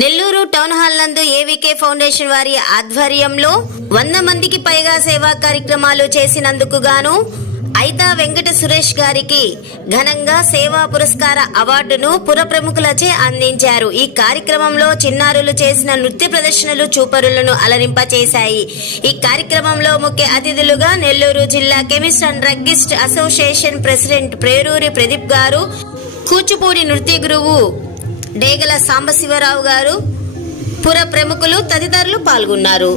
Nellore town hall నందు ఏవికే foundation వారి ఆధ్వర్యంలో 100 మందికి పైగా సేవా కార్యక్రమాలు చేసినందుకు గాను ఐతా వెంకట సురేష్ గారికి ఘనంగా సేవా పురస్కార అవార్డును పుర ప్రముఖులచే అందించారు. ఈ కార్యక్రమంలో చిన్నారులు చేసిన నృత్య ప్రదర్శనలు చూపరులను అలరింపచేశాయి. ఈ కార్యక్రమంలో ముఖ్య అతిథులుగా నెల్లూరు జిల్లా chemist and druggist association president Preruri Pradeep గారు, కూచిపూడి నృత్య గురువు డేగల సాంబశివరావు గారు, పుర ప్రముఖులు తదితరులు పాల్గొన్నారు.